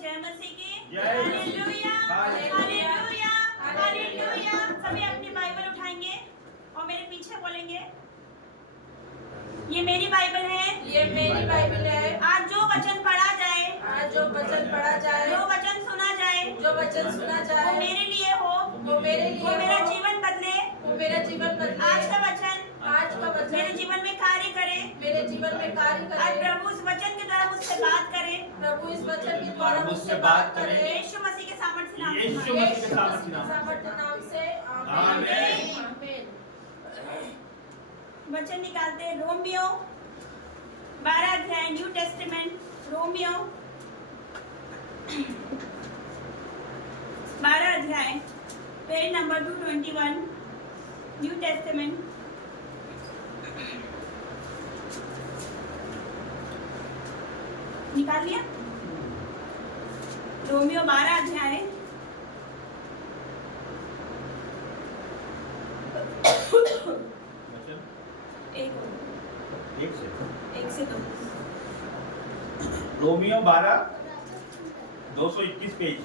जय मसीह की जय। Hallelujah hallelujah. Hallelujah hallelujah. सभी अपनी बाइबल उठाएंगे और मेरे पीछे बोलेंगे, ये मेरी बाइबल है, ये मेरी बाइबल है। आज जो वचन पढ़ा जाए, आज जो वचन पढ़ा जाए, जो वचन सुना जाए, जो वचन सुना वो जाए, मेरे लिए हो, वो मेरे लिए वो मेरा हो, जीवन बदले, वो मेरा जीवन बदले। आज का वचन आज का वचन मेरे जीवन में कार्य करे, मेरे जीवन में कार्य आज करे। प्रभु इस वचन के द्वारा मुझसे बात करे, प्रभु इस वचन के द्वारा मुझसे बात करे। यीशु मसीह के सामर्थ्य नाम से। यीशु मसीह के सामर्थ्य नाम से आमीन। आमीन। वचन निकालते हैं रोमियो 12 अध्याय, न्यू टेस्टामेंट, रोमियो 12 अध्याय, पेज नंबर 221, न्यू टेस्टामेंट। निकाल लिया? रोमियो 12 अध्याय, एक से दो। Romeo 12 221 page.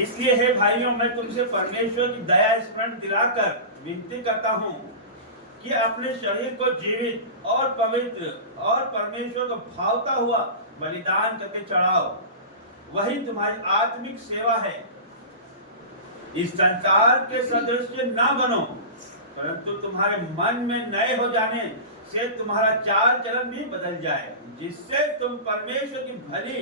इसलिए हे भाइयों, मैं तुमसे परमेश्वर की दया स्मरण दिलाकर विनती करता हूँ कि अपने शरीर को जीवित और पवित्र और परमेश्वर को भावता हुआ बलिदान करके चढ़ाओ, वही तुम्हारी आत्मिक सेवा है। इस संसार के सदृश न बनो, परंतु तुम्हारे मन में नए हो जाने से तुम्हारा चाल चलन भी बदल जाए, जिससे तुम परमेश्वर की भली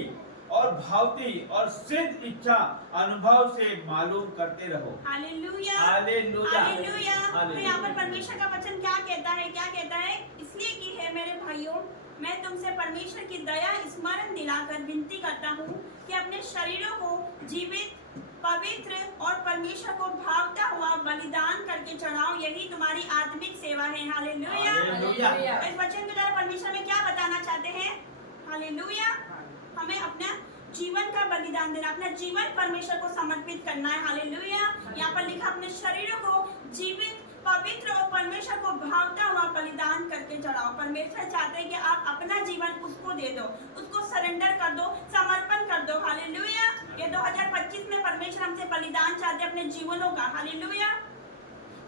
और भावती और सिद्ध इच्छा अनुभव से मालूम करते रहो। Hallelujah hallelujah. हालेलुया। तो हालेलुया। यहाँ पर परमेश्वर का वचन क्या कहता है? क्या कहता है? इसलिए कि है मेरे भाइयों, मैं तुमसे परमेश्वर की दया स्मरण दिलाकर विनती करता हूँ कि अपने शरीरों को जीवित, पवित्र और परमेश्वर को भावता हुआ बलिदान करके चढ़ाओ, यही तुम्हारी आत्मिक सेवा है। हालेलुया। हालेलुया। इस वचन के द्वारा परमेश्वर में क्या बताना चाहते हैं? हालेलुया। हमें अपना जीवन का बलिदान देना, अपना जीवन परमेश्वर को समर्पित करना है। हालेलुया। यहाँ पर लिखा, अपने शरीरों को जीवित, पवित्र और परमेश्वर को भावता हुआ बलिदान करके चढ़ाओ। परमेश्वर चाहते हैं कि आप अपना जीवन उसको दे दो, उसको सरेंडर कर दो, समर्पण कर दो। हालेलुया। ये 2025 में परमेश्वर हमसे बलिदान चाहते हैं अपने जीवनों का। हालेलुया।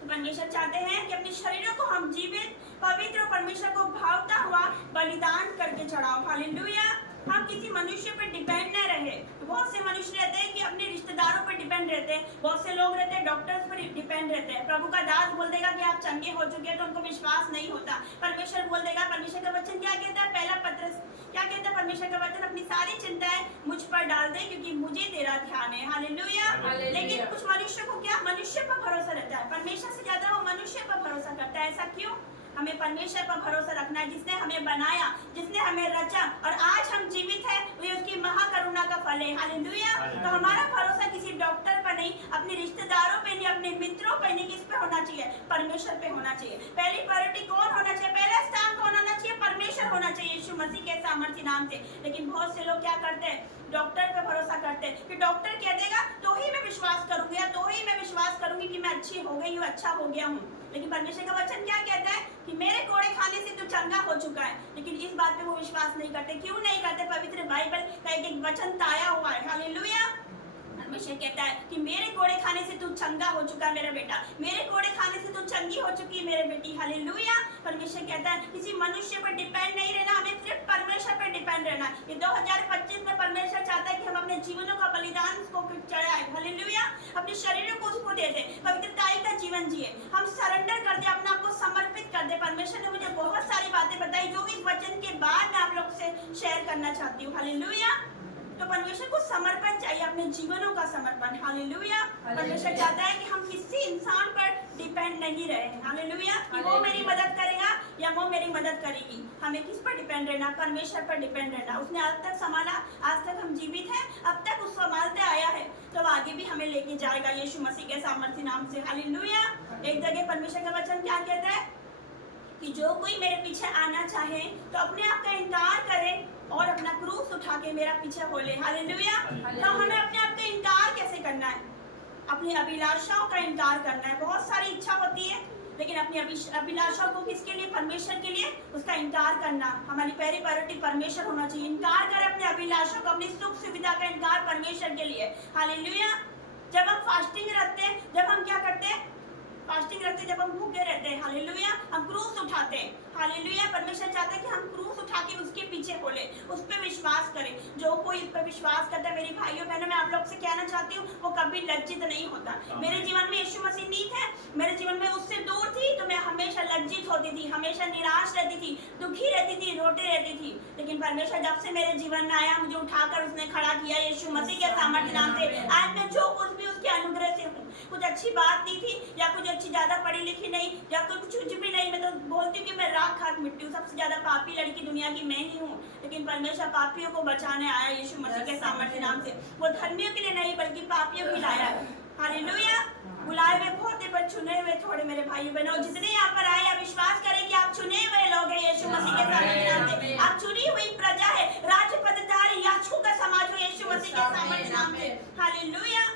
परमेश्वर चाहते हैं कि अपने शरीरों को हम जीवित, पवित्र और परमेश्वर को भावता हुआ बलिदान करके चढ़ाओ। हालेलुया। हम किसी मनुष्य पर डिपेंड न रहे। बहुत से मनुष्य रहते हैं कि अपने रिश्तेदारों पर डिपेंड रहते हैं, बहुत से लोग रहते हैं डॉक्टर्स पर डिपेंड रहते हैं। प्रभु का दास बोल देगा कि आप चंगे हो चुके हैं तो उनको विश्वास नहीं होता। परमेश्वर बोल देगा, परमेश्वर का वचन क्या कहता है? पहला पत्रस क्या कहता है? परमेश्वर का वचन, अपनी सारी चिंताएं मुझ पर डाल दे क्योंकि मुझे तेरा ध्यान है। हालेलुया। लेकिन कुछ मनुष्य को क्या? मनुष्य पर भरोसा रहता है, परमेश्वर से ज्यादा वो मनुष्य पर भरोसा करता है। ऐसा क्यों? हमें परमेश्वर पर भरोसा रखना है, जिसने हमें बनाया, जिसने हमें रचा और आज हम जीवित हैं, वो उसकी महाकरुणा का फल है। हालेलुया। तो हमारा भरोसा किसी डॉक्टर पर नहीं, अपने रिश्तेदारों पे नहीं, अपने मित्रों पे नहीं, किस पे होना चाहिए? परमेश्वर पे होना चाहिए। पहली प्रायोरिटी कौन होना चाहिए? पहला स्थान कौन होना चाहिए? परमेश्वर होना चाहिए, यीशु मसीह के सामर्थ्य नाम से। लेकिन बहुत से लोग क्या करते हैं? डॉक्टर पे भरोसा करते हैं कि डॉक्टर कह देगा तो ही मैं विश्वास करूंगी, या तो ही मैं विश्वास करूंगी कि मैं अच्छी हो गई हूँ, अच्छा हो गया हूँ। लेकिन परमेश्वर का वचन क्या कहता है? कि मेरे कोड़े खाने से तो चंगा हो चुका है। लेकिन इस बात पे वो विश्वास नहीं करते। क्यों नहीं करते? पवित्र बाइबल का एक वचन ताया हुआ है। हालेलुया। परमेश्वर कहता है कि मेरे कोड़े खाने से तू चंगा हो चुका है मेरा बेटा, मेरे कोड़े खाने से तू चंगी हो चुकी है मेरे बेटी। हालेलुया। परमेश्वर कहता है किसी मनुष्य पर डिपेंड नहीं रहना, हमें सिर्फ परमेश्वर पर डिपेंड रहना। ये 2025 में परमेश्वर चाहता है कि हम अपने जीवनों का बलिदान उसको चढ़ाए। हालेलुया। अपने शरीरों को उसको दे दे, पवित्रताई का जीवन जिए, हम सरेंडर कर दे, अपने आप को समर्पित कर दे। परमेश्वर ने मुझे बहुत सारी बातें बताई जो इस वचन के बाद मैं आप लोग से शेयर करना चाहती हूँ। हालेलुया। तो परमेश्वर को समर्पण चाहिए, अपने जीवनों का समर्पण। हालेलुया। परमेश्वर चाहता है कि हम किसी इंसान पर डिपेंड नहीं रहे। हालेलुया। कि वो मेरी मदद करेगा या वो मेरी मदद करेगी। हमें किस पर डिपेंड रहना? परमेश्वर पर डिपेंड रहना। उसने आज तक संभाला, आज तक हम जीवित हैं, अब तक उस संभालते आया है, तो आगे भी हमें लेके जाएगा यीशु मसीह के सामर्थ्य नाम से। हालेलुया। एक जगह परमेश्वर का वचन क्या कहता है? कि जो कोई मेरे पीछे आना चाहे तो अपने आप का इनकार करे और अपना क्रूस उठा के मेरा पीछे हो ले। हालेलुया। तो हमें अपने आप का इनकार कैसे करना है? अपनी अभिलाषाओं का इनकार करना है। बहुत सारी इच्छा होती है, लेकिन अपनी अभिलाषाओं को किसके लिए? परमेश्वर के लिए उसका इनकार करना। हमारी पहली प्रायोरिटी परमेश्वर होना चाहिए। इनकार करें अपने अभिलाषाओं को, अपनी सुख सुविधा का इनकार परमेश्वर के लिए। हालेलुया। जब हम फास्टिंग रखते हैं, जब हम क्या करते हैं? फास्टिंग रखते हैं, जब हम भूखे रहते हैं, हालेलुया, हम क्रूस उठाते हैं। हालेलुया। परमेश्वर चाहता है कि हम क्रूस उठा के उसके पीछे बोले, उस पर विश्वास करें। जो कोई इस पर विश्वास करता है, मेरी भाइयों बहनों, मैं आप लोग से कहना चाहती हूँ, वो कभी लज्जित नहीं होता। मेरे जीवन में यीशु मसीह नहीं थे, मेरे जीवन में उससे दूर थी, तो मैं हमेशा लज्जित होती थी, हमेशा निराश रहती थी, दुखी रहती थी, रोते रहती थी। लेकिन परमेश्वर जब से मेरे जीवन में आया, मुझे उठाकर उसने खड़ा किया यीशु मसीह के सामर्थ्य नाम से। आज मैं जो कुछ भी उसके अनुग्रह से हूँ। कुछ अच्छी बात नहीं थी, या कुछ अच्छी ज्यादा पढ़ी लिखी नहीं, या कुछ भी नहीं, मैं तो बोलती हूँ कि मैं राख खाक मिट्टी हूँ, सबसे ज्यादा पापी लड़की दुनिया की मैं ही हूँ। लेकिन परमेश्वर पापियों को बचाने आया यीशु मसीह के सामर्थ्य नाम से। वो धर्मियों के लिए नहीं, बल्कि पापियों को लाया। हालेलुया। बुलाए हुए बहुत है, पर चुने हुए थोड़े। मेरे भाइयों बहनों, जितने यहाँ पर आए, आप विश्वास करें कि आप चुने हुए लोग हैं यीशु मसीह के सामर्थ्य नाम से। आप चुनी हुई प्रजा है, राज्य पदधारी याजकों का समाज हो यीशु मसीह के सामर्थ्य नाम से। हालेलुया।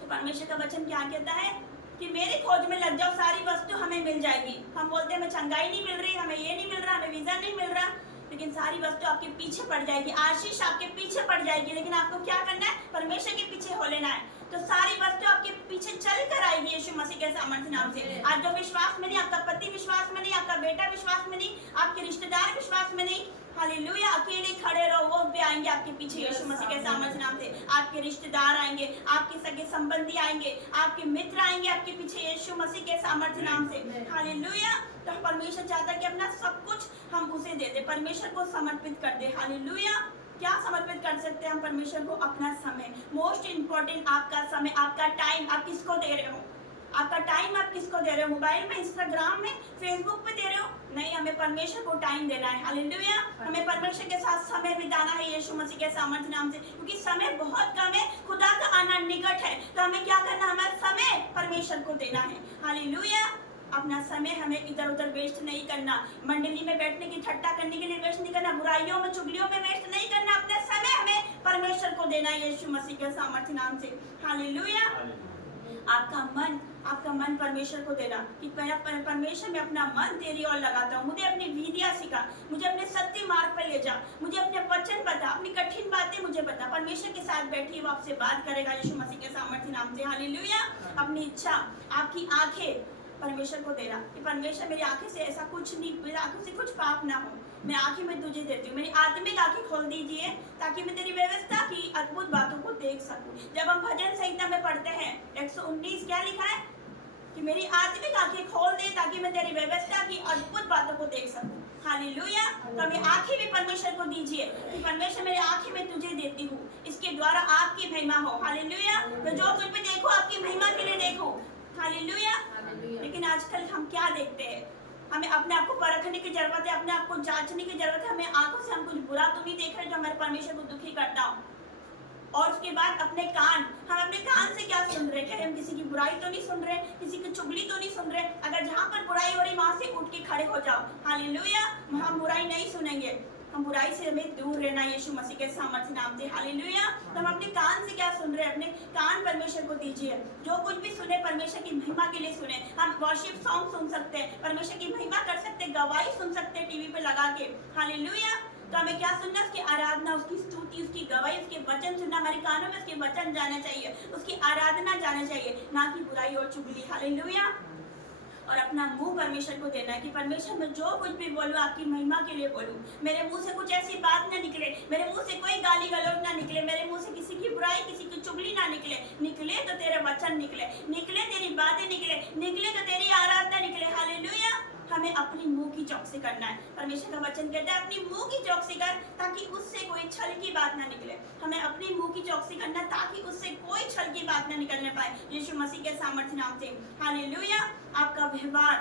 तो परमेश्वर का वचन क्या कहता है कि मेरी खोज में लग जाओ, सारी वस्तु हमें मिल जाएगी। हम बोलते हैं हमें चंगाई नहीं मिल रही, हमें ये नहीं मिल रहा, हमें वीजा नहीं मिल रहा, लेकिन सारी वस्तु आपके पीछे पड़ जाएगी, आशीष आपके पीछे पड़ जाएगी। लेकिन आपको क्या करना है? परमेश्वर के पीछे हो लेना है, तो सारी वस्तु आपके पीछे चल कर आएगी यीशु मसीह के सामर्थ्य नाम से। आज जो विश्वास में नहीं, आपका पति विश्वास में नहीं, आपका बेटा विश्वास में नहीं, आपके रिश्तेदार विश्वास में नहीं, हालेलुया, अकेले खड़े रहो, वो भी आएंगे आपके पीछे यीशु मसीह के सामर्थ्य नाम से। आपके रिश्तेदार आएंगे, आपके सगे संबंधी आएंगे, आपके मित्र आएंगे आपके पीछे यीशु मसीह के सामर्थ्य नाम से। हालेलुया। तो परमेश्वर चाहता है कि अपना सब कुछ हम उसे दे दे, परमेश्वर को समर्पित कर दे। हालेलुया। क्या समर्पित कर सकते हैं हम परमेश्वर को? अपना समय। मोस्ट इंपॉर्टेंट आपका समय, आपका टाइम आप किसको दे रहे हो? आपका टाइम आप किसको दे रहे हो? मोबाइल में, इंस्टाग्राम में, फेसबुक पे दे रहे हो? नहीं, हमें परमेश्वर को टाइम देना है। हालेलुया। हमें परमेश्वर के साथ समय बिताना है यीशु मसीह के सामर्थ्य नाम से, क्योंकि समय बहुत कम है, खुदा का आना निकट है। तो हमें क्या करना है? हमारा समय परमेश्वर को देना है। हालेलुया। अपना समय हमें इधर उधर वेस्ट नहीं करना, मंडली में बैठने की ठट्टा करने के लिए वेस्ट नहीं करना, बुराइयों में चुगलियों में वेस्ट नहीं करना। अपना समय हमें परमेश्वर को देना है यीशु मसीह के सामर्थ्य नाम से। हालेलुया। आपका मन परमेश्वर को देना कि परमेश्वर में अपना मन तेरी ओर लगाता हूँ, मुझे अपनी विधियाँ सिखा, मुझे अपने सत्य मार्ग पर ले जा, मुझे अपने वचन बता, अपनी कठिन बातें मुझे बता। परमेश्वर के साथ बैठिए, वो आपसे बात करेगा यीशु मसीह के सामर्थ्य नाम से। हालेलुया। अपनी इच्छा, आपकी आंखें परमेश्वर को देना कि परमेश्वर मेरी आंखें से ऐसा कुछ नहीं, मेरी आंखों से कुछ पाप ना हो, मैं आंखें में तुझे देती हूँ, मेरी आत्मिक आंखें खोल दीजिए ताकि मैं तेरी व्यवस्था की अद्भुत बातों को देख सकूं। जब हम भजन संहिता में पढ़ते हैं 119 क्या लिखा है कि मेरी आत्मिक आंखें खोल दे ताकि मैं तेरी व्यवस्था की अद्भुत बातों को देख सकूं। हालेलुया। तो हमें आंखें भी परमेश्वर को दीजिए कि परमेश्वर मेरी आंखें में तुझे देती हूँ, इसके द्वारा आपकी महिमा हो। हालेलुया। तो जो कुछ भी देखो आपकी महिमा के लिए देखो। हालेलुया। लेकिन आजकल हम क्या देखते हैं? हमें अपने आप को परखने की जरूरत है, अपने आप को जांचने की जरूरत है। हमें आंखों से हम कुछ बुरा तो नहीं देख रहे जो हमारे परमेश्वर को दुखी करता हो। और उसके बाद अपने कान, हम अपने कान से क्या सुन रहे? क्या हम किसी की बुराई तो नहीं सुन रहे, किसी की चुगली तो नहीं सुन रहे? अगर जहाँ पर बुराई हो रही वहां से उठ के खड़े हो जाओ। हालेलुया। हम बुराई नहीं सुनेंगे, हम बुराई से हमें दूर रहना यीशु मसीह के सामर्थ्य नाम से। हालेलुया। तो हम अपने कान से क्या सुन रहे हैं? अपने कान परमेश्वर को दीजिए, जो कुछ भी सुने परमेश्वर की महिमा के लिए सुने। हम वर्शिप सॉन्ग सुन सकते हैं, परमेश्वर की महिमा कर सकते हैं, गवाही सुन सकते हैं टीवी पे लगा के। हालेलुया। तो हमें क्या सुनना? उसकी आराधना, उसकी स्तुति, उसकी गवाही, उसके वचन सुनना। हमारे कानों में उसके वचन जाने चाहिए, उसकी आराधना जाने चाहिए, ना कि बुराई और चुगली। हालेलुया। और अपना मुंह परमेश्वर को देना है कि परमेश्वर मैं जो कुछ भी बोलूँ आपकी महिमा के लिए बोलूँ। मेरे मुंह से कुछ ऐसी बात ना निकले, मेरे मुंह से कोई गाली गलौज ना निकले, मेरे मुंह से किसी की बुराई, किसी की चुगली ना निकले। निकले तो तेरे वचन निकले, निकले तेरी बातें निकले, निकले तो तेरी आराधना निकले। हालेलुया। हमें अपनी मुंह की चौकसी करना है। परमेश्वर का वचन कहता है अपनी मुंह की चौकसी कर ताकि उससे कोई छल की बात ना निकले। हमें अपनी मुंह की चौकसी करना ताकि उससे कोई छल की बात ना निकलने पाए यीशु मसीह के सामर्थ्य नाम से। हालेलुया। आपका व्यवहार,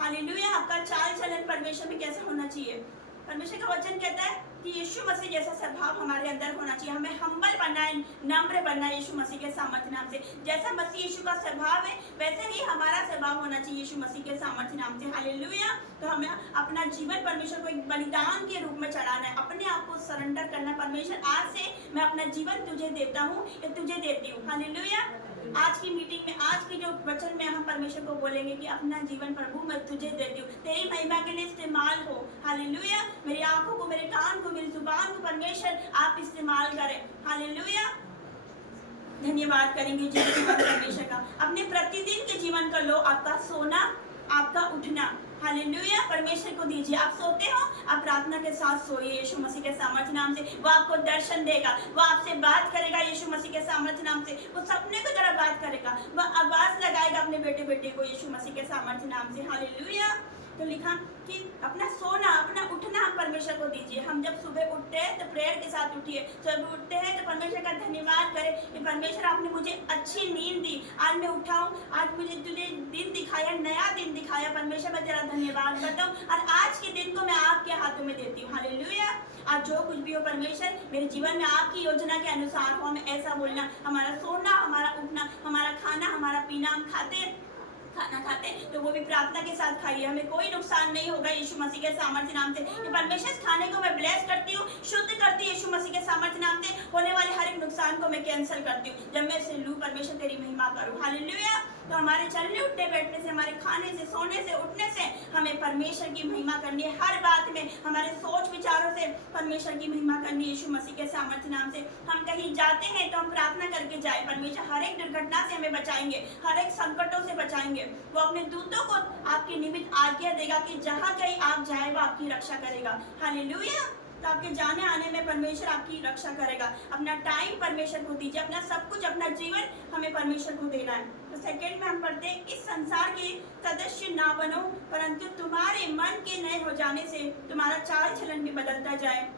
हालेलुया, आपका चाल चलन परमेश्वर में कैसा होना चाहिए? परमेश्वर का वचन कहता है कि यीशु मसीह जैसा स्वभाव हमारे अंदर होना चाहिए। हमें हम्बल बनना है, नम्र बनना है यीशु मसीह के सामर्थ्य नाम से। जैसा मसीह यीशु का स्वभाव है वैसे ही हमारा स्वभाव होना चाहिए यीशु मसीह के सामर्थ्य नाम से। हालेलुया। तो हमें अपना जीवन परमेश्वर को एक बलिदान के रूप में चढ़ाना है, अपने आप को सरेंडर करना। परमेश्वर आज से मैं अपना जीवन तुझे देता हूँ या तुझे देती हूँ। हालेलुया। आज की मीटिंग में, आज की जो वचन में हम परमेश्वर को बोलेंगे कि अपना जीवन प्रभु मैं तुझे देती हूँ, तेरी महिमा के लिए इस्तेमाल हो। हालेलुया। मेरी आंखों को, मेरे कान को, मेरी जुबान को परमेश्वर आप इस्तेमाल करें। हालेलुया। धन्यवाद करेंगे जीवन परमेश्वर का। अपने प्रतिदिन के जीवन का लो, आपका सोना, आपका उठना, हालेलुया, परमेश्वर को दीजिए। आप सोते हो, आप प्रार्थना के साथ सोइए यीशु मसीह के सामर्थ्य नाम से। वो आपको दर्शन देगा, वो आपसे बात करेगा यीशु मसीह के सामर्थ्य नाम से। वो सपने की तरह बात करेगा, वो आवाज लगाएगा अपने बेटे को यीशु मसीह के सामर्थ्य नाम से। हालेलुया। तो लिखा कि अपना सोना, अपना उठना हम परमेश्वर को दीजिए। हम जब सुबह उठते हैं तो प्रेयर के साथ उठिए। जब उठते हैं तो परमेश्वर का धन्यवाद करें कि परमेश्वर आपने मुझे अच्छी नींद दी, आज मैं उठा हूँ, आज मुझे तुझे दिन दिखाया, नया दिन दिखाया। परमेश्वर मैं तेरा धन्यवाद करता हूँ और आज के दिन को मैं आपके हाथों में देती हूँ। हालेलुया। आज जो कुछ भी हो परमेश्वर, मेरे जीवन में आपकी योजना के अनुसार हो। हमें ऐसा बोलना, हमारा सोना, हमारा उठना, हमारा खाना, हमारा पीना, हम खाना खाते हैं तो वो भी प्रार्थना के साथ खाइए, हमें कोई नुकसान नहीं होगा यीशु मसीह के सामर्थ्य नाम से। ये परमेश्वर इस खाने को मैं ब्लेस करती हूँ, शुद्ध करती हूँ यीशु मसीह के सामर्थ्य नाम से। होने वाले हर एक नुकसान को मैं कैंसिल करती हूँ जब मैं इसे लूँ। परमेश्वर तेरी महिमा करूँ। हालेलुया। तो हमारे चलने उठने बैठने से, हमारे खाने से, सोने से, उठने से हमें परमेश्वर की महिमा करनी है। हर बात में हमारे सोच विचारों से परमेश्वर की महिमा करनी है यीशु मसीह के सामर्थ्य नाम से। हम कहीं जाते हैं तो हम प्रार्थना करके जाए। परमेश्वर हर एक दुर्घटना से हमें बचाएंगे, हर एक संकटों से बचाएंगे। वो अपने दूतों को आपके निमित्त आज्ञा देगा कि जहाँ कहीं आप जाए वो आपकी रक्षा करेगा। हालेलुया। तो आपके जाने आने में परमेश्वर आपकी रक्षा करेगा। अपना टाइम परमेश्वर को दीजिए, अपना सब कुछ, अपना जीवन हमें परमेश्वर को देना है। तो सेकंड में हम पढ़ते हैं, इस संसार के सदस्य ना बनो, परंतु तुम्हारे मन के नए हो जाने से तुम्हारा चाल चलन भी बदलता जाए,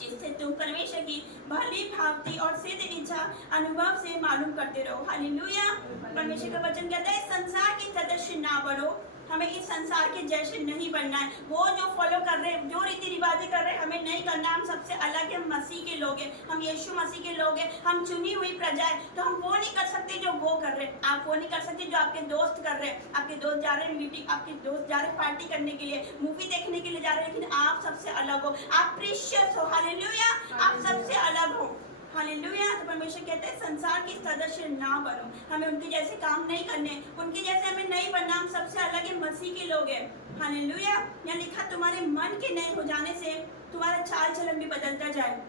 जिससे तुम परमेश्वर की भली भांति और सिद्ध इच्छा अनुभव से मालूम करते रहो। हालेलुया। परमेश्वर का वचन कहता है संसार के सदस्य ना बनो, हमें इस संसार के जैसे नहीं बनना है। वो जो फॉलो कर रहे हैं, जो रीति रिवाजें कर रहे हैं, हमें नहीं करना। हम सबसे अलग है, हम मसीह के लोग हैं, हम यीशु मसीह के लोग हैं, हम चुनी हुई प्रजा है। तो हम वो नहीं कर सकते जो वो कर रहे हैं, आप वो नहीं कर सकते जो आपके दोस्त कर रहे हैं। आपके दोस्त जा रहे हैं मीटिंग, आपके दोस्त जा रहे हैं पार्टी करने के लिए, मूवी देखने के लिए जा रहे हैं, लेकिन आप सबसे अलग हो, आप प्रीशियस हो। हालेलुया। आप सबसे अलग हो। हालेलुया। तो परमेश्वर कहते हैं संसार के सदस्य ना बनो, हमें उनके जैसे काम नहीं करने, उनके जैसे हमें नहीं बनना। हम सबसे अलग है, मसीह के लोग हैं। हालेलुया। यहाँ लिखा तुम्हारे मन के नए हो जाने से तुम्हारा चाल चलन भी बदलता जाए।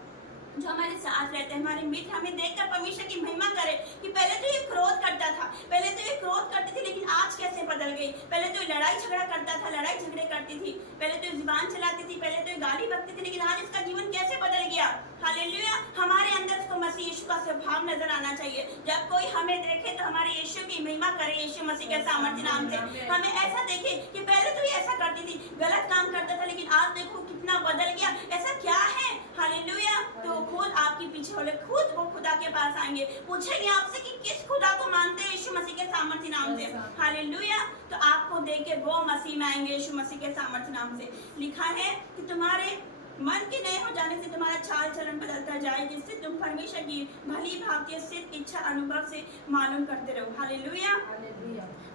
जो हमारे साथ रहते हैं, हमारे मित्र, हमें देखकर परमेश्वर की महिमा करे कि पहले तो ये क्रोध करता था, पहले तो ये क्रोध करती थी, लेकिन आज कैसे बदल गई। पहले तो ये लड़ाई झगड़ा करता था, लड़ाई झगड़े करती थी, पहले तो ये जुबान चलाती थी, पहले तो ये गाली बकती थी, लेकिन आज इसका जीवन कैसे बदल गया। हालेलुया। हमारे अंदर उसको मसीह यीशु का स्वभाव नजर आना चाहिए। जब कोई हमें देखे तो हमारे यीशु की महिमा करे यीशु मसीह के सामर्थ्य नाम से। हमें ऐसा देखे कि पहले तो ये ऐसा करती थी, गलत काम करता था, लेकिन आज देखो कितना बदल गया। ऐसा क्या है। हालेलुया। तो खुद आपके पीछे वाले, खुद वो खुदा के पास आएंगे, पूछेंगे आपसे कि किस खुदा को मानते हैं यीशु मसीह के सामर्थ्य नाम से। हालेलुया। तो आपको देख के वो मसीह में आएंगे यीशु मसीह के सामर्थ्य नाम से। लिखा है कि तुम्हारे मन के नए हो जाने से तुम्हारा चाल चलन बदलता जाए, जिससे तुम परमेश्वर की भली भांति सिद्ध इच्छा अनुभव से मालूम करते रहो। हालेलुया।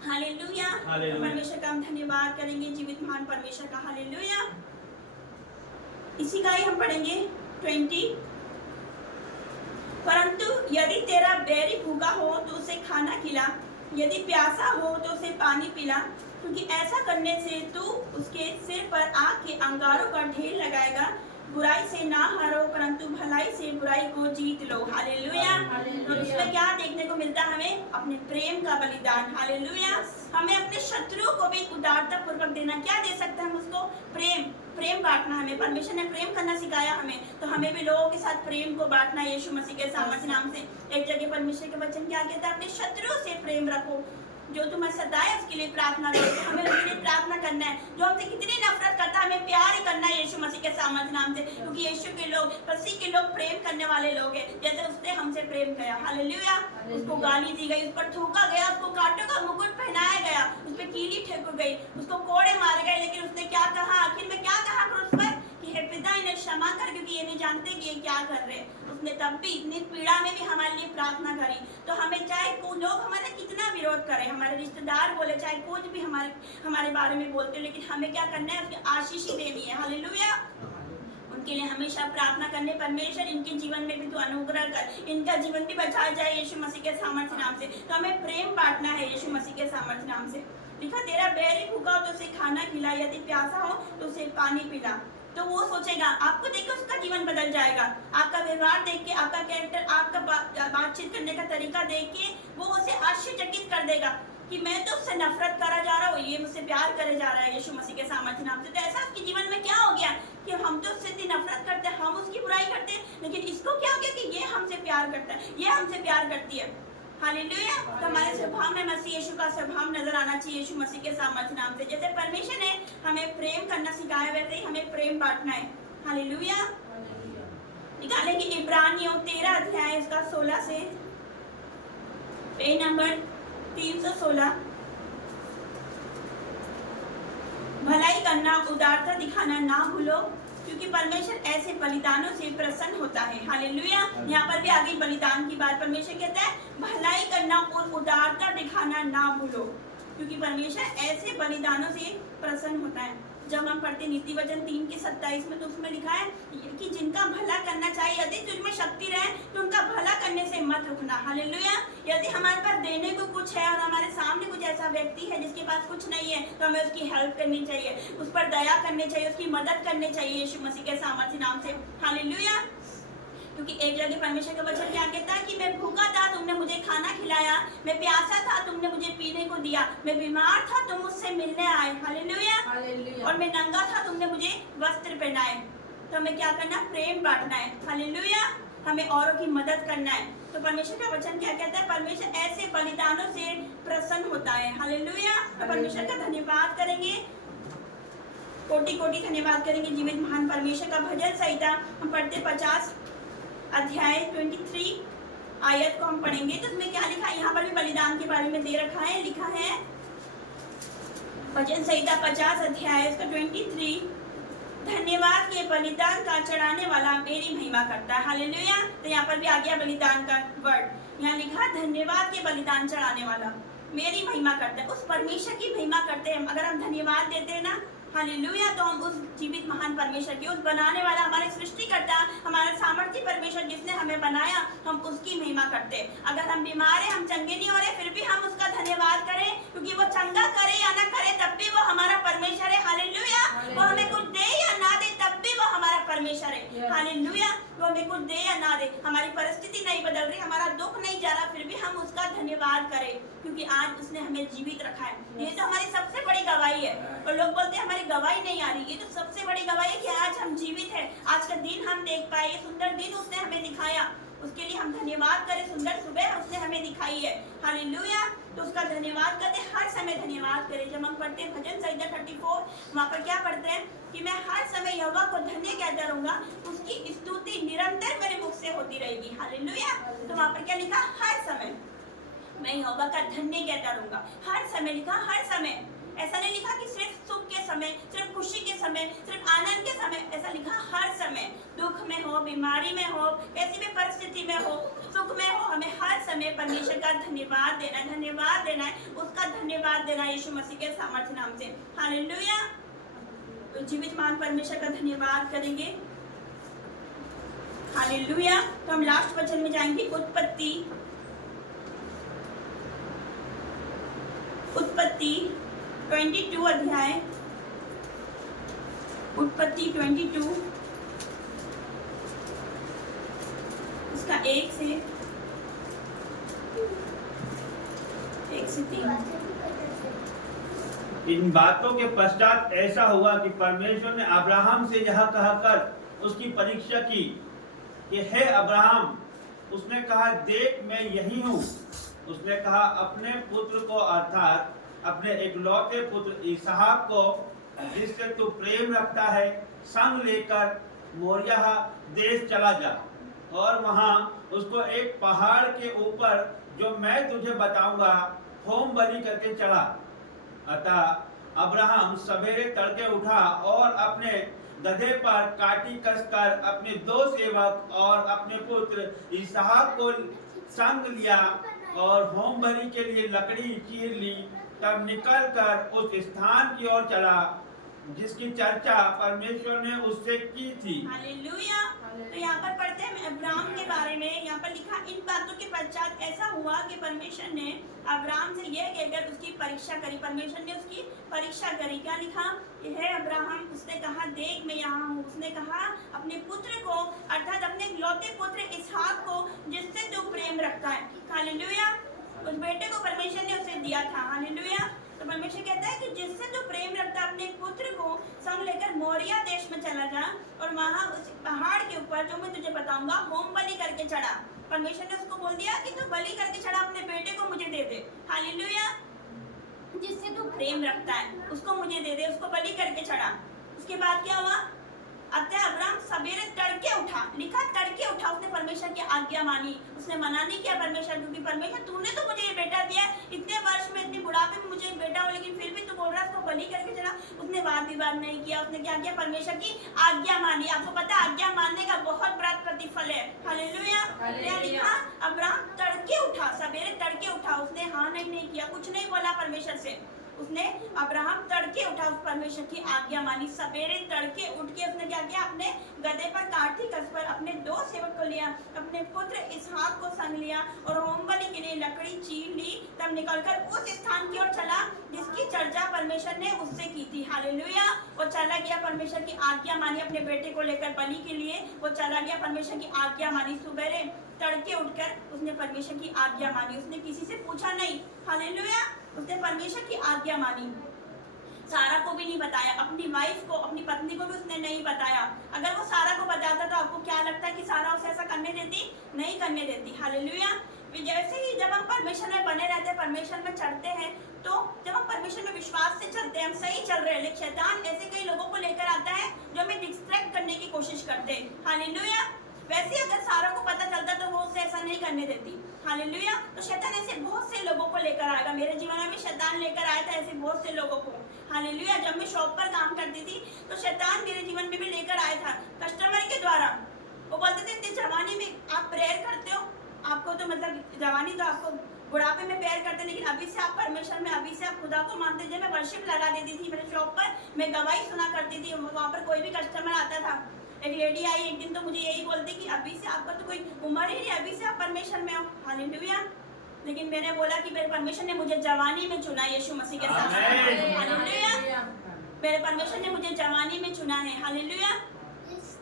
हालेलुया। परमेश्वर का हम धन्यवाद करेंगे, जीवित महान परमेश्वर का। हालेलुया। इसी का ही हम पढ़ेंगे 20। परंतु यदि तेरा बैरी भूखा हो तो उसे खाना खिला, यदि प्यासा हो तो उसे पानी पिला, क्योंकि ऐसा करने से तू उसके सिर पर आग के अंगारों का ढेर लगाएगा। बुराई से ना हारो, परंतु भलाई से बुराई को जीत लो। हालेलुया। तो इसमें क्या देखने को मिलता है हमें? अपने प्रेम का बलिदान। हालेलुया। हमें अपने शत्रुओं को भी उदारता पूर्वक देना। क्या दे सकते हैं हम उसको? प्रेम। प्रेम बांटना। हमें परमेश्वर ने प्रेम करना सिखाया हमें, तो हमें भी लोगों के साथ प्रेम को बांटना है यीशु मसीह के सामर्थ्य नाम से। एक जगह परमेश्वर के वचन क्या कहता है? अपने शत्रुओं से प्रेम रखो, जो तुम्हें सताए उसके लिए प्रार्थना करो। तो हमें उसके लिए प्रार्थना करना है। जो हमसे कितनी नफरत करता है, हमें प्यार ही करना है यीशु मसीह के सामर्थ्य नाम से, क्योंकि यीशु के लोग, मसीह के लोग प्रेम करने वाले लोग हैं। जैसे उसने हमसे प्रेम किया। हालेलुया। उसको गाली दी गई, उस पर थूका गया, उसको कांटों का मुकुट पहनाया गया, उस पर कीली ठेक गई, उसको कोड़े मारे गए, लेकिन उसने क्या कहा? आखिर में क्या कहा क्रूस पर? कि हे पिता, इन्हें क्षमा कर, क्योंकि ये नहीं जानते कि ये क्या कर रहे हैं। उसने तब भी इतनी पीड़ा में भी हमारे लिए प्रार्थना करी। तो हमें चाहे लोग हमारा कितना विरोध करें, हमारे रिश्तेदार बोले, चाहे कुछ भी हमारे बारे में बोलते, लेकिन हमें क्या करना है? उसकी आशीष ही देनी है। हालेलुया। उनके लिए हमेशा प्रार्थना करने, परमेश्वर इनके जीवन में भी तू अनुग्रह कर, इनका जीवन भी बचाया जाए यीशु मसीह के सामर्थ्य नाम से। तो हमें प्रेम बांटना है यीशु मसीह के सामर्थ्य नाम से। लिखा तेरा बैरी भूखा हो तो उसे खाना खिला, यदि प्यासा हो तो उसे पानी पिला। तो वो सोचेगा, आपको देख के उसका जीवन बदल जाएगा, आपका व्यवहार देख के, आपका कैरेक्टर, आपका बातचीत करने का तरीका देख के वो उसे आश्चर्यचकित कर देगा कि मैं तो उससे नफरत करा जा रहा हूँ, ये मुझसे प्यार करे जा रहा है यीशु मसीह के सामर्थ्य नाम से। तो ऐसा उसके जीवन में क्या हो गया कि हम तो उससे इतनी नफरत करते हैं, हम उसकी बुराई करते हैं, लेकिन इसको क्या हो गया कि ये हमसे प्यार करता है, ये हमसे प्यार करती है। हालेलुया। तो हमारे स्वभाव में मसीह यीशु का स्वभाव नजर आना चाहिए यीशु मसीह के सामर्थ्य नाम से। जैसे परमेश्वर ने हमें प्रेम करना सिखाया, वैसे ही हमें प्रेम बांटना है। हालेलुया। निकालेंगे इब्रानियों 13 अध्याय उसका 16 से, पेज नंबर 316। भलाई करना, उदारता दिखाना ना भूलो, क्योंकि परमेश्वर ऐसे बलिदानों से प्रसन्न होता है। हालेलुया। यहाँ पर भी आगे बलिदान की बात, परमेश्वर कहता है भलाई करना और उदारता दिखाना ना भूलो, क्योंकि परमेश्वर ऐसे बलिदानों से प्रसन्न होता है। जब हम पढ़ते नीति वचन 3:27 में, तो उसमें लिखा है कि जिनका भला करना चाहिए, यदि तुझमें शक्ति रहे तो उनका भला करने से मत रुकना। हालेलुया। यदि हमारे पास देने को कुछ है और हमारे सामने कुछ ऐसा व्यक्ति है जिसके पास कुछ नहीं है, तो हमें उसकी हेल्प करनी चाहिए, उस पर दया करनी चाहिए, उसकी मदद करनी चाहिए यीशु मसीह के सामर्थ्य नाम से। हालेलुया। क्योंकि एक जगह परमेश्वर का वचन क्या कहता है कि मैं भूखा था, तुमने मुझे खाना खिलाया, मैं प्यासा था, तुमने मुझे पीने को दिया, मैं बीमार था, तुम मुझसे मिलने आए। हालेलुया। और मैं नंगा था, तुमने मुझे वस्त्र पहनाए। तो हमें क्या करना, प्रेम बांटना है। हालेलुया। हमें औरों की मदद करना है। तो परमेश्वर का वचन क्या कहता है, परमेश्वर ऐसे बलिदानों से प्रसन्न होता है। हालेलुया। तो परमेश्वर का धन्यवाद करेंगे, कोटि कोटि धन्यवाद करेंगे जीवित महान परमेश्वर का। भजन संहिता हम पढ़ते 50 अध्याय 23 आयत को हम पढ़ेंगे। तो उसमें क्या लिखा है, यहाँ पर भी बलिदान के बारे में दे रखा है, लिखा है भजन संहिता 50 अध्याय उसका 23, धन्यवाद के बलिदान का चढ़ाने वाला मेरी महिमा करता है। हालेलुया। तो यहाँ पर भी आ गया बलिदान का वर्ड, यहाँ लिखा धन्यवाद के बलिदान चढ़ाने वाला मेरी महिमा करता है। उस परमेश्वर की महिमा करते हैं। अगर हम धन्यवाद देते हैं ना, हालेलुया, तो हम उस जीवित महान परमेश्वर की, उस बनाने वाला, हमारे सृष्टिकर्ता, हमारा सामर्थ्य परमेश्वर जिसने हमें बनाया, हम उसकी महिमा करते हैं। अगर हम बीमार हैं, हम चंगे नहीं हो रहे, फिर भी हम उसका धन्यवाद करें, क्योंकि वो चंगा करे या ना करे तब भी वो हमारा परमेश्वर है। हालेलुया। वो हमें कुछ दे या ना दे तब भी वो हमारा परमेश्वर है। हालेलुया। वो हमें कुछ दे या ना दे, हमारी परिस्थिति नहीं बदल रही, हमारा दुख नहीं जा रहा, फिर भी हम उसका धन्यवाद करें, क्योंकि आज उसने हमें जीवित रखा है। ये तो हमारी सबसे बड़ी गवाही है। और लोग बोलते हैं हमारी गवाही नहीं आ रही, ये तो सबसे बड़ी गवाही है कि आज हम जीवित हैं, आज का दिन हम देख पाए, ये सुंदर दिन उसने हमें दिखाया, उसके लिए हम धन्यवाद करें। सुंदर सुबह उसने हमें दिखाई है। हालेलुया। तो उसका धन्यवाद करते, हर समय धन्यवाद करें। जब हम पढ़ते हैं भजन संहिता 34, वहाँ पर क्या पढ़ते हैं कि मैं हर समय यहोवा को धन्य कहता रहूंगा, उसकी स्तुति निरंतर मेरे मुख से होती रहेगी। हालेलुया। तो वहाँ पर क्या लिखा, हर समय मैं यहोवा का धन्य कहता रहूंगा। हर समय लिखा, हर समय। ऐसा नहीं लिखा कि सिर्फ सुख के समय, सिर्फ खुशी के समय, सिर्फ आनंद के समय, ऐसा लिखा हर समय। दुख में हो, बीमारी में हो, कैसी भी परिस्थिति में हो, सुख में हो, हमें हर समय परमेश्वर का धन्यवाद देना है, धन्यवाद देना है, उसका धन्यवाद देना है यीशु मसीह के सामर्थ्य नाम से। हालेलुया। तो जीवित महान परमेश्वर का धन्यवाद करेंगे। हालेलुया। तो हम लास्ट वचन में जाएंगे, उत्पत्ति 22 अध्याय, उत्पत्ति 22 उसका 1 से 3। इन बातों के पश्चात ऐसा हुआ कि परमेश्वर ने अब्राहम से यह कहकर उसकी परीक्षा की कि हे अब्राहम। उसने कहा, देख मैं यही हूँ। उसने कहा, अपने पुत्र को अर्थात अपने इकलौते पुत्र इसहाक को, जिससे तू प्रेम रखता है, संग लेकर मोरिया देश चला जा और वहां उसको एक पहाड़ के ऊपर, जो मैं तुझे बताऊंगा, होम बलि करके चढ़ा। अतः अब्राहम सवेरे तड़के उठा और अपने गधे पर काटी कसकर अपने 2 सेवक और अपने पुत्र इसहाक को संग लिया और होम बलि के लिए लकड़ी चीर ली। तब निकलकर उस स्थान की ओर चला जिसकी चर्चा परमेश्वर ने उससे की थी। हालेलुया। तो यहाँ पर पढ़ते हैं अब्राहम के बारे में। यहाँ पर लिखा, इन बातों के पश्चात ऐसा हुआ कि परमेश्वर ने अब्राहम से यह कहकर उसकी परीक्षा करी। परमेश्वर ने उसकी परीक्षा करी। क्या लिखा? यह अब्राहम, उसने कहा, देख मैं यहाँ हूँ। उसने कहा अपने पुत्र को, अर्थात अपने इकलौते पुत्र इसहाक को, जिससे तू प्रेम रखता है। हालेलुया। उस बेटे को परमेश्वर ने उसे दिया था। हालेलुया। तो परमेश्वर कहता है कि जिससे तू प्रेम रखता, अपने पुत्र को संग लेकर मोरिया देश में चला जा और वहां उस पहाड़ के ऊपर, जो मैं तुझे बताऊंगा, होम बलि करके चढ़ा। परमेश्वर ने उसको बोल दिया कि तू बलि करके चढ़ा, अपने बेटे को मुझे दे दे। हालेलुया। जिससे तू प्रेम रखता है उसको मुझे दे दे, उसको बलि करके चढ़ा। उसके बाद क्या हुआ? अतः अब्राहम सवेरे तड़के उठा। लिखा तड़के उठा, उसने परमेश्वर की आज्ञा मानी। उसने मना नहीं किया परमेश्वर, क्योंकि परमेश्वर तूने तो मुझे ये बेटा दिया, इतने वर्ष में, इतने बुढ़ापे में मुझे एक बेटा हो, लेकिन फिर भी तू बोल रहा है उसको बलि करके चला। उसने वाद विवाद नहीं किया। उसने क्या किया? परमेश्वर की आज्ञा मानी। आपको पता है आज्ञा मानने का बहुत बड़ा प्रतिफल है। हालेलुया। क्या लिखा? अब्राहम तड़के उठा, सवेरे तड़के उठा। उसने हाँ नहीं किया, कुछ नहीं बोला परमेश्वर से। उसने अब्राहम तड़के उठा, उस परमेश्वर की आज्ञा मानी। सवेरे तड़के उठ के उसने क्या किया? अपने गधे पर काठी कस पर अपने 2 सेवक को लिया, अपने पुत्र इसहाक को संग लिया और होम बलि के लिए लकड़ी चीर ली। तब निकलकर उस स्थान की ओर चला जिसकी चर्चा परमेश्वर ने उससे की थी। हालेलुया। वो चला गया, परमेश्वर की आज्ञा मानी, अपने बेटे को लेकर बलि के लिए वो चला गया, परमेश्वर की आज्ञा मानी। सवेरे तड़के उठकर उसने परमेश्वर की आज्ञा मानी। उसने किसी से पूछा नहीं। हालेलुया। उसने परमेश्वर की आज्ञा मानी। सारा को भी नहीं बताया, अपनी वाइफ को, अपनी पत्नी को भी उसने नहीं बताया। अगर वो सारा को बताता तो आपको क्या लगता है कि सारा उसे ऐसा करने देती? नहीं करने देती। हालेलुया। जैसे ही जब हम परमेश्वर में बने रहते हैं, परमेश्वर में चढ़ते हैं, तो जब हम परमेश्वर में विश्वास से चलते हैं, हम सही चल रहे हैं, लेकिन शैतान ऐसे कई लोगों को लेकर आता है जो हमें डिस्ट्रैक्ट करने की कोशिश करते हैं। हालेलुया। वैसे अगर सारा को पता चलता तो वो उसे ऐसा नहीं करने देती। हालेलुया। तो शैतान ऐसे बहुत से लोगों को लेकर आएगा। मेरे जीवन में भी शैतान लेकर आया था ऐसे बहुत से लोगों को। हालेलुया। जब मैं शॉप पर काम करती थी तो शैतान मेरे जीवन में भी लेकर आया था कस्टमर के द्वारा। वो बोलते थे, इतनी जवानी में आप प्रेयर करते हो, आपको तो मतलब जवानी तो आपको बुढ़ापे में प्रेयर करते, लेकिन अभी से आप परमेश्वर में, अभी से आप खुदा को मानते। जब मैं वर्शिप लगा देती थी मेरे शॉप पर, मैं गवाही सुना करती थी, वहाँ पर कोई भी कस्टमर आता था। एक लेडी आई एक दिन, तो मुझे यही बोलती कि अभी से आपका तो कोई उम्र ही नहीं, अभी से आप परमेश्वर में हो। हालेलुया। लेकिन मैंने बोला कि मेरे परमेश्वर ने मुझे जवानी में चुना, यीशु मसीह के साथ। हालेलुया। मेरे परमेश्वर ने मुझे जवानी में चुना है। हालेलुया।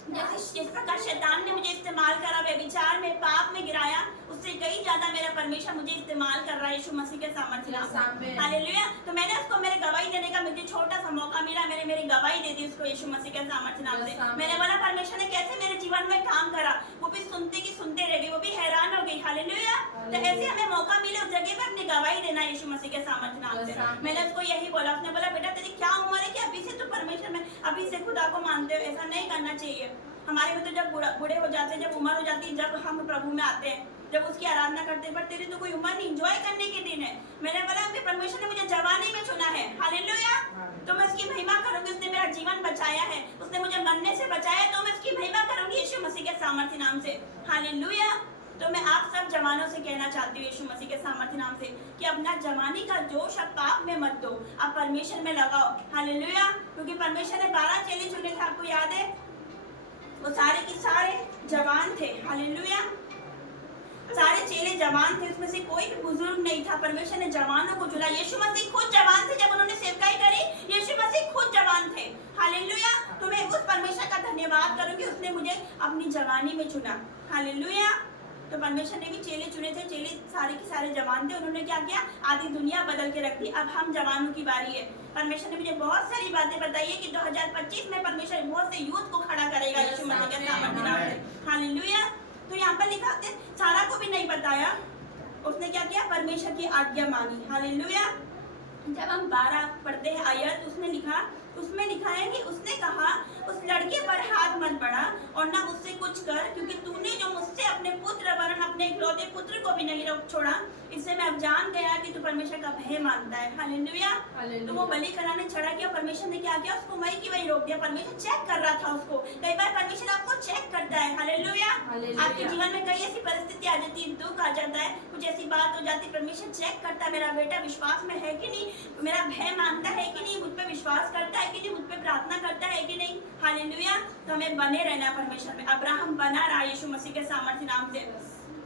जिस प्रकार शैतान ने मुझे इस्तेमाल करा, व्यभिचार में, पाप में गिराया, उससे कई ज्यादा मेरा परमेश्वर मुझे इस्तेमाल कर रहा है यीशु मसीह के सामर्थ्य नाम। हालेलुया। तो मैंने उसको मेरे गवाही देने का मुझे छोटा सा मौका मिला, मैंने मेरी गवाही दे दी उसको यीशु मसीह के सामर्थ्य नाम से। मैंने बोला परमेश्वर ने कैसे मेरे जीवन में काम करा। वो भी सुनते की सुनते रह गई, वो भी हैरान हो गई। हालेलुया। तो ऐसे हमें मौका मिले उस जगह पे अपनी गवाही देना यीशु मसीह के सामर्थ्य नाम से। मैंने उसको यही बोला। उसने बोला, बेटा तेरी क्या उम्र है कि अभी से तू परमेश्वर में, अभी से खुदा को मानते हो? ऐसा नहीं करना चाहिए। हमारे में तो जब बूढ़े हो जाते हैं, जब उम्र हो जाती है, जब हम प्रभु में आते हैं, जब उसकी आराधना करते हैं, पर तेरी तो कोई उम्र नहीं, एंजॉय करने के दिन है। मैंने बोला कि परमेश्वर ने मुझे जवानी में चुना है। हालेलुया। तो मैं उसकी महिमा करूंगी। उसने मेरा जीवन बचाया है, उसने मुझे मरने से बचाया, तो मैं उसकी महिमा करूंगी यीशु मसीह के सामर्थ्य नाम से। हालेलुया। तो मैं आप सब जवानों से कहना चाहती हूँ यीशु मसीह के सामर्थ्य नाम से कि अपना जवानी का जोश आप पाप में मत दो, आप परमेश्वर में लगाओ। हालेलुया। क्योंकि परमेश्वर ने 12 चेले चुने थे, आपको याद है? वो सारे के सारे जवान थे। हालेलुया। सारे चेले जवान थे, उसमें से कोई भी बुजुर्ग नहीं था। परमेश्वर ने जवानों को चुना। यीशु मसीह खुद जवान थे जब उन्होंने सेवकाई करी, यीशु मसीह खुद जवान थे। हालेलुया। तो मैं उस परमेश्वर का धन्यवाद करूंगी, उसने मुझे अपनी जवानी में चुना। हालेलुया। तो परमेश्वर ने भी चेले चुने थे, चेले सारे के सारे जवान थे। उन्होंने क्या किया? आधी दुनिया बदल के रख दी। अब हम जवानों की बारी है। परमेश्वर ने मुझे बहुत सारी बातें बताई है कि 2025 में परमेश्वर बहुत से यूथ को खड़ा करेगा यीशु मसीह के सामर्थ्य नाम से। हालेलुया। तो यहाँ पर लिखा है, सारा को भी नहीं बताया, उसने क्या किया? परमेश्वर की आज्ञा मानी। हालेलुया। जब हम 12 पढ़ते हैं आयत, उसमें लिखा है कि उसने कहा, उस लड़के पर हाथ मत बढ़ा और ना उससे कुछ कर, क्योंकि तूने जो मुझसे अपने पुत्र वरन अपने इकलौते पुत्र को भी नहीं छोड़ा, इससे मैं अब जान गया कि तू परमेश्वर का भय मानता है। हालेलुया। तो वो बलि कराने चढ़ा गया, परमेश्वर ने क्या किया, उसको वही की वही रोक दिया। परमेश्वर चेक कर रहा था उसको। कई बार परमेश्वर आपको चेक करता है। हालेलुया। आपके जीवन में कई ऐसी परिस्थिति आ जाती है, दुख आ जाता है, कुछ ऐसी बात हो जाती है, परमेश्वर चेक करता है मेरा बेटा विश्वास में है कि नहीं, मेरा भय मानता है कि नहीं, मुझ पे विश्वास करता है कि नहीं, मुझ पे प्रार्थना करता है कि नहीं। हालेलुया। तो हमें बने रहना परमेश्वर में। अब्राहम बना रहा यीशु मसीह के सामर्थ्य नाम से,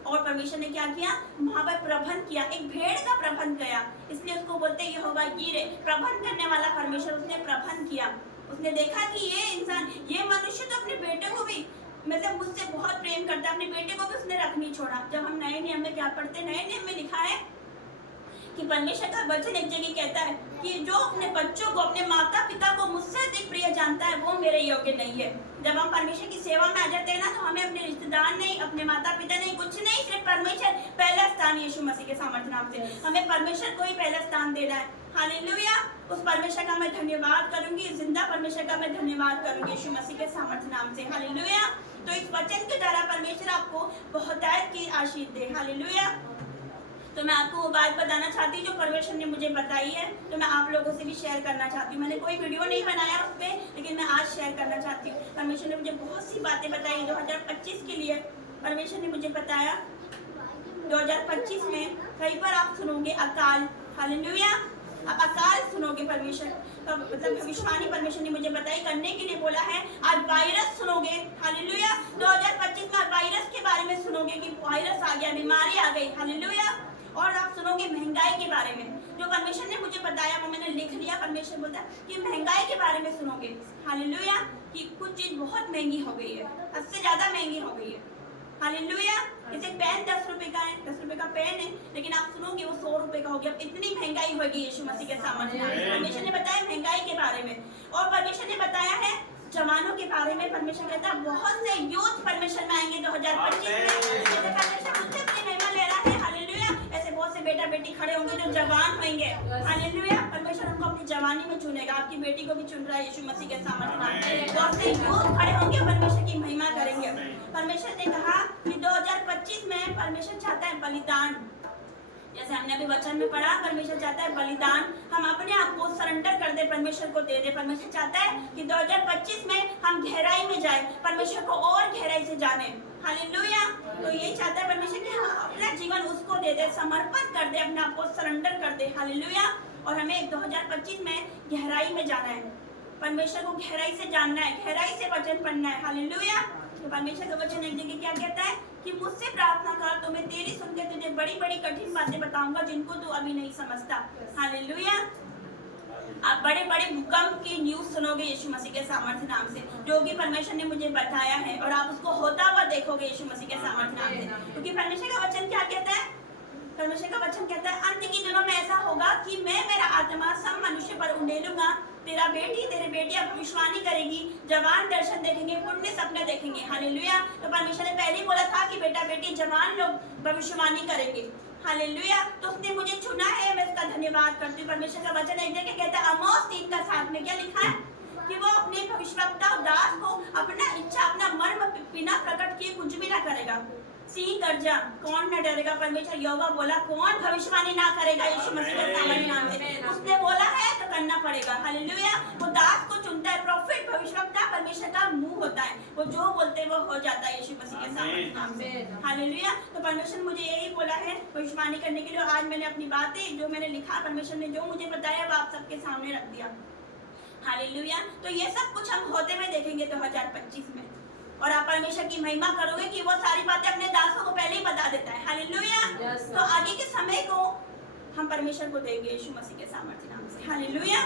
और परमेश्वर ने क्या किया, वहां पर प्रबंध किया, एक भेड़ का प्रबंध किया। इसलिए उसको बोलते हैं यहोवा यीरे, प्रबंध करने वाला परमेश्वर। उसने प्रबंध किया, उसने देखा कि ये इंसान, ये मनुष्य तो अपने बेटे को भी मतलब मुझसे बहुत प्रेम करता है, अपने बेटे को भी उसने रख नहीं छोड़ा। जब हम नए नियम में क्या पढ़ते हैं, नए नियम में लिखा है कि परमेश्वर का वचन एक जगह कहता है कि जो अपने बच्चों को, अपने माता पिता को मुझसे अधिक प्रिय जानता है वो मेरे योग्य नहीं है। जब हम परमेश्वर की सेवा में आ जाते हैं ना, तो हमें अपने रिश्तेदार नहीं, अपने माता पिता नहीं, कुछ नहीं, सिर्फ परमेश्वर पहला स्थान यीशु मसीह के सामर्थ्य नाम से हमें परमेश्वर को ही पहला स्थान देना है। हालेलुया। उस परमेश्वर का मैं धन्यवाद करूंगी, जिंदा परमेश्वर का मैं धन्यवाद करूंगी यीशु मसीह के सामर्थ्य नाम से। हालेलुया। तो इस वचन के द्वारा परमेश्वर आपको बहुतायत की आशीष दे। हालेलुया। तो मैं आपको वो बात बताना चाहती हूँ जो परमेश्वर ने मुझे बताई है, तो मैं आप लोगों से भी शेयर करना चाहती हूँ। मैंने कोई वीडियो नहीं बनाया उस पर, लेकिन मैं आज शेयर करना चाहती हूँ। परमेश्वर ने मुझे बहुत सी बातें बताई 2025 के लिए। परमेश्वर ने मुझे बताया 2025 में कहीं पर आप सुनोगे अकाल। हालेलुया। अब अकाल सुनोगे परमेश्वर का मतलब भविष्यवाणी परमेश्वर ने मुझे बताई करने के लिए बोला है। आज वायरस सुनोगे। हालेलुया। 2025 में वायरस के बारे में सुनोगे कि वायरस आ गया, बीमारी आ गई। हालेलुया। और आप सुनोगे महंगाई के बारे में, जो परमेश्वर ने मुझे बताया वो मैंने लिख लिया। परमेश्वर बोलता है कि महंगाई के बारे में सुनोगे। हालेलुया। कि कुछ चीज बहुत महंगी हो गई है, हद से ज्यादा महंगी हो गई है। हालेलुया। जैसे पेन 10 रुपए का है, 10 रुपए का पेन है, लेकिन आप सुनोगे वो 100 रुपए का हो गया। इतनी महंगाई होगी यीशु मसीह के सामर्थ्य नाम से। परमेश्वर ने बताया महंगाई के बारे में, और परमेश्वर ने बताया है जवानों के बारे में। परमेश्वर कहता है बहुत से यूथ परमेश्वर में आएंगे 2025 में। जैसे परमेश्वर मुझसे अपनी महिमा ले रहा है। हालेलुया। ऐसे बहुत से बेटा बेटी खड़े होंगे जो जवान होंगे। हालेलुया। परमेश्वर हमको अपनी जवानी में चुनेगा। आपकी बेटी को भी चुन रहा है यीशु मसीह के सामर्थ्य नाम से। बहुत से यूथ खड़े होंगे, परमेश्वर की महिमा करेंगे। परमेश्वर ने कहा कि 2025 में परमेश्वर चाहता है बलिदान। जैसे हमने अभी वचन में पढ़ा, परमेश्वर चाहता है बलिदान, हम अपने आप को सरेंडर कर दे, परमेश्वर को दे दे। परमेश्वर चाहता है कि 2025 में हम गहराई में जाए, परमेश्वर को और गहराई से जाने। हालेलुया। तो यही चाहता है परमेश्वर कि हम अपना जीवन उसको दे दे, समर्पण कर दे, अपने आप को सरेंडर कर दे। हालेलुया। और हमें 2025 में गहराई में जाना है, परमेश्वर को गहराई से जानना है, गहराई से वचन पढ़ना है। हालेलुया। तो परमेश्वर का वचन एक जगह क्या कहता है कि मुझसे प्रार्थना कर तो मैं तेरी सुनकर तुझे बड़ी बड़ी कठिन बातें बताऊंगा जिनको तू अभी नहीं समझता। हालेलुया। आप बड़े बड़े भूकंप की न्यूज सुनोगे यीशु मसीह के सामर्थ्य नाम से, जो कि परमेश्वर ने मुझे बताया है, और आप उसको होता हुआ देखोगे यीशु मसीह के सामर्थ्य नाम से। क्योंकि परमेश्वर का वचन क्या कहता है, परमेश्वर का वचन कहता है अंत के दिनों में ऐसा होगा कि मैं मेरा आत्मा सब मनुष्य पर उंडेलूंगा। तेरा बेटी तेरे बेटियां भविष्यवाणी करेगी, जवान दर्शन देखेंगे, पुण्य सपने देखेंगे। हालेलुया। तो परमेश्वर ने पहले ही बोला था कि बेटा बेटी जवान लोग भविष्यवाणी करेंगे। हालेलुया। तो उसने मुझे चुना है, मैं इसका धन्यवाद करती हूँ। परमेश्वर का वचन एक जगह कहता है आमोस 3:7 में क्या लिखा है कि वो अपने भविष्यवक्ता दास को अपना इच्छा, अपना मर्म बिना प्रकट किए कुछ भी ना करेगा। सिंह गर्जा, कौन न डरेगा। परमेश्वर यहोवा बोला कौन भविष्यवाणी ना करेगा यीशु मसीह के सामर्थ्य नाम से। उसने बोला है तो करना पड़ेगा। हालेलुया। वो दास को चुनता है। प्रॉफिट भविष्यवक्ता परमेश्वर का मुंह होता है, वो जो बोलते वो हो जाता है यीशु मसीह के सामर्थ्य नाम से। हालेलुया। तो परमेश्वर मुझे यही बोला है भविष्यवाणी करने के लिए। आज मैंने अपनी बातें जो मैंने लिखा, परमेश्वर ने जो मुझे बताया वो आप सबके सामने रख दिया। हालेलुया। तो ये सब कुछ हम होते हुए देखेंगे 2025 में, और आप परमेश्वर की महिमा करोगे कि वो सारी बातें अपने दासों को पहले ही बता देता है। हालेलुया। तो आगे के समय को हम परमेश्वर को देंगे यीशु मसीह के सामर्थ्य नाम से। हालेलुया।